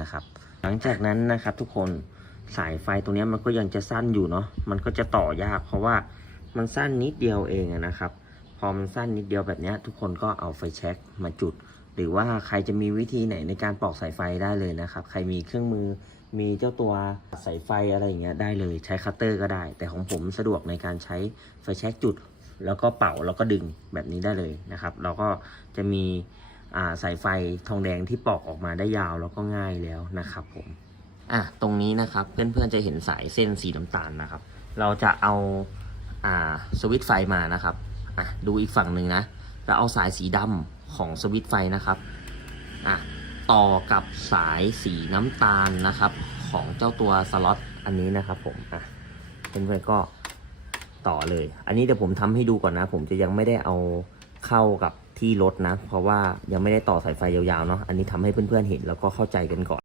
นะครับ หลังจากนั้นนะครับทุกคนสายไฟตรงนี้มันก็ยังจะสั้นอยู่เนาะมันก็จะต่อยาก เพราะว่ามันสั้นนิดเดียวเองนะครับ พอมันสั้นนิดเดียวแบบนี้ทุกคนก็เอาไฟแช็กมาจุด หรือว่าใครจะมีวิธีไหนในการปอกสายไฟได้เลยนะครับ ใครมีเครื่องมือมีเจ้าตัวสายไฟอะไรอย่างเงี้ยได้เลยใช้คัตเตอร์ก็ได้ แต่ของผมสะดวกในการใช้ไฟแช็กจุด แล้วก็เป่าแล้วก็ดึงแบบนี้ได้เลยนะครับ เราก็จะมี สายไฟทองแดงที่ปอกออกมาได้ยาวแล้วก็ง่ายแล้วนะครับผมอะตรงนี้นะครับเพื่อนๆจะเห็นสายเส้นสีน้ำตาลนะครับ เราจะเอาอ่าสวิตช์ไฟมานะครับอะดูอีกฝั่งหนึ่งนะเราเอาสายสีดำของสวิตช์ไฟนะครับอะต่อกับสายสีน้ำตาลนะครับ ของเจ้าตัวสล็อตอันนี้นะครับผมอะเพื่อนๆก็ต่อเลย อันนี้เดี๋ยวผมทำให้ดูก่อนนะ ผมจะยังไม่ได้เอาเข้ากับ ที่รถนะ เพราะว่ายังไม่ได้ต่อสายไฟยาวๆเนาะอันนี้ทำให้เพื่อนๆเห็นแล้วก็เข้าใจกันก่อน